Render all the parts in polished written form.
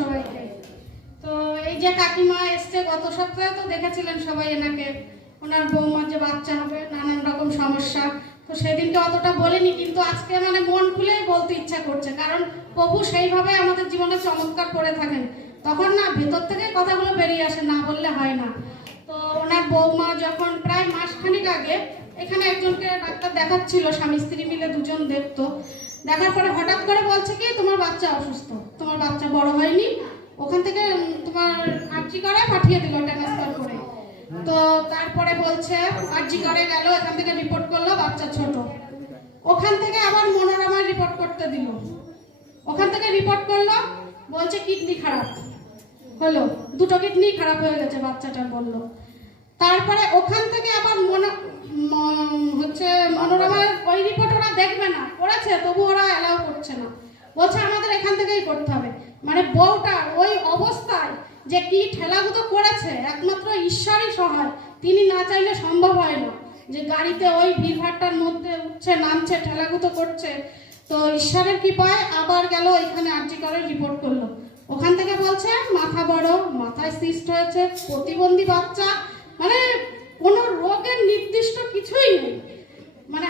সবাইকে। তো এই যে কাকিমা এসছে গত সপ্তাহে, তো দেখেছিলেন সবাই এনাকে, ওনার বৌমার যে বাচ্চা হবে, নানান রকম সমস্যা। তো সেদিনকে অতটা বলিনি, কিন্তু আজকে মানে মন খুলেই বলতে ইচ্ছা করছে, কারণ প্রভু সেইভাবে আমাদের জীবনে চমৎকার করে থাকেন। তখন না ভেতর থেকে কথাগুলো বেরিয়ে আসে, না বললে হয় না। তো ওনার বৌমা যখন প্রায় মাসখানেক আগে এখানে একজনকে ডাক্তার দেখাচ্ছিল, স্বামী স্ত্রী মিলে দুজন দেখতো। দেখার পরে হঠাৎ করে বলছে কি, তোমার বাচ্চা অসুস্থ, তোমার বাচ্চা বড় হয়নি, ওখান থেকে তোমার আরজি করে পাঠিয়ে দিল ট্রান্সফার করে। তো তারপরে বলছে আরজি করে গেল, এখান থেকে রিপোর্ট করলো বাচ্চা ছোট। ওখান থেকে আবার মনোরমায় রিপোর্ট করতে দিল, ওখান থেকে রিপোর্ট করলো, বলছে কিডনি খারাপ হলো, দুটো কিডনি খারাপ হয়ে গেছে বাচ্চাটার বললো। তারপরে ওখান থেকে আবার মনোরমার ওই রিপোর্ট ওরা দেখবে না, করেছে তবু ওরা অ্যালাউ করছে না, বলছে আমাদের এখান থেকেই করতে হবে। মানে বউটার ওই অবস্থায় যে কি ঠেলাগুতো করেছে, একমাত্র ঈশ্বরই সহায়, তিনি না চাইলে সম্ভব হয় না। যে গাড়িতে ওই ভিড়ভাট্টার মধ্যে উঠছে নামছে ঠেলাগুতো করছে। তো ঈশ্বরের কৃপায় আবার গেল এখানে আরজি করে রিপোর্ট করলো, ওখান থেকে বলছে মাথা বড়, মাথায় সিস্ট হয়েছে, প্রতিবন্ধী বাচ্চা, মানে কোনো রোগের নির্দিষ্ট কিছুই নেই। মানে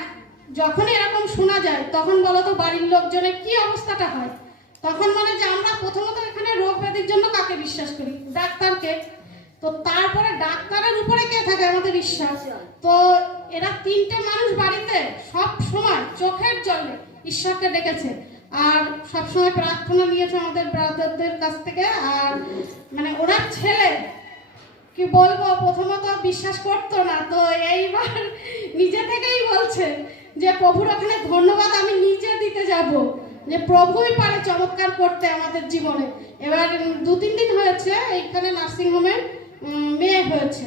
যখন এরকম শোনা যায় তখন বলো তো বাড়ির লোকজনের কি অবস্থাটা হয়। তখন মানে যে আমরা প্রথমত এখানে রোগ ব্যাধির জন্য কাকে বিশ্বাস করি? ডাক্তারকে। তো তারপরে ডাক্তারের উপরে কে থাকে? আমাদের ঈশ্বর। তো এরা তিনটে মানুষ বাড়িতে সব সময় চোখের জলে ঈশ্বরকে ডেকেছে, আর সবসময় প্রার্থনা নিয়েছে আমাদের ব্রাদারদের কাছ থেকে। আর মানে ওনার ছেলে কি বলবো, প্রথমত বিশ্বাস করতো না, তো এইবার নিজে থেকেই বলছে যে প্রভুর ওখানে ধন্যবাদ আমি নিজে দিতে যাব, যে প্রভুই পারে চমৎকার করতে আমাদের জীবনে। এবার 2-3 দিন হয়েছে এইখানে নার্সিংহোমে মেয়ে হয়েছে,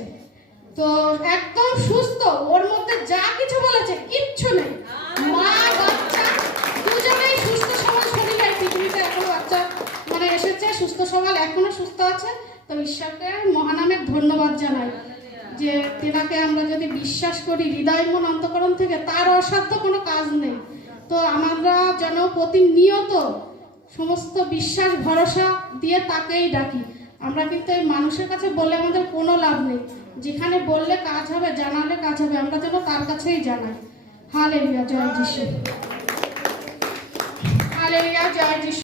তো একদম সুস্থ, ওর মধ্যে যা কিছু বলেছে কিচ্ছু নেই, মা বাচ্চা দুজনেই সুস্থ সবল শরীরে পৃথিবীতে এখনো বাচ্চা মানে এসেছে, সুস্থ সবল এখনো সুস্থ আছে। তো ঈশ্বরকে মহানামের ধন্যবাদ জানাই যে তেনাকে আমরা যদি বিশ্বাস করি হৃদয় মন অন্তঃকরণ থেকে, তার অসাধ্য কোনো কাজ নেই। তো আমরা যেন প্রতিনিয়ত সমস্ত বিশ্বাস ভরসা দিয়ে তাকেই ডাকি। আমরা কিন্তু এই মানুষের কাছে বলে আমাদের কোনো লাভ নেই, যেখানে বললে কাজ হবে, জানালে কাজ হবে, আমরা যেন তার কাছেই জানাই। হালেলুয়া, জয় যিশু। হালেলুয়া, জয় যিশু।